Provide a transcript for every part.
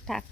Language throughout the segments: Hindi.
स्टार्ट।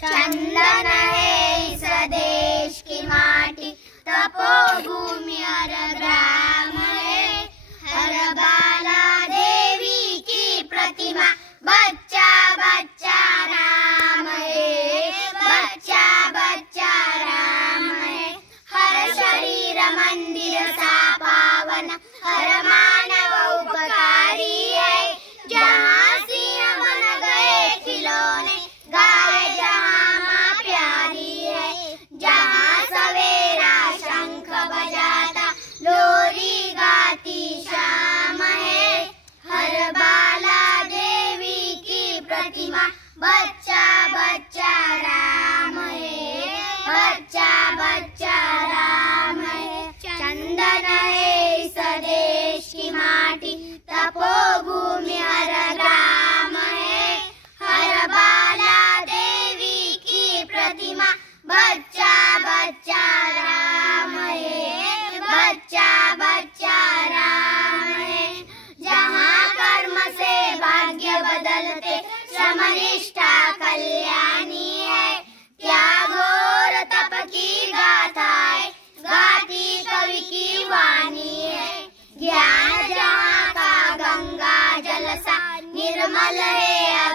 चंदन है इस देश की माटी, तपोभूमि और ग्राम है। हर बाला देवी की प्रतिमा, बच्चा बच्चा राम है। बच्चा बच्चा राम है। हर शरीर मंदिर सा पावन, हर मानव उपकारी है। जहाँ सिंह बन गए खिलौने, गाय जहाँ माँ प्यारी है। जहाँ सवेरा शंख बजाता, लोरी गाती शाम है। हर बाला देवी की प्रतिमा, बच्चा बच्चा राम है। बच्चा बच्चा राम है। चंदन है इस देश की माटी, तपोभूमि हर ग्राम है। हर बाला देवी की प्रतिमा, बच्चा बच्चा राम है। बच्चा बच्चा राम है। जहाँ कर्म से भाग्य बदलते, श्रमनिष्ठा कल्याणी है। त्याग और तप की गाथाएं गाती कवि की वाणी है। ज्ञान जहाँ का गंगा जल सा निर्मल है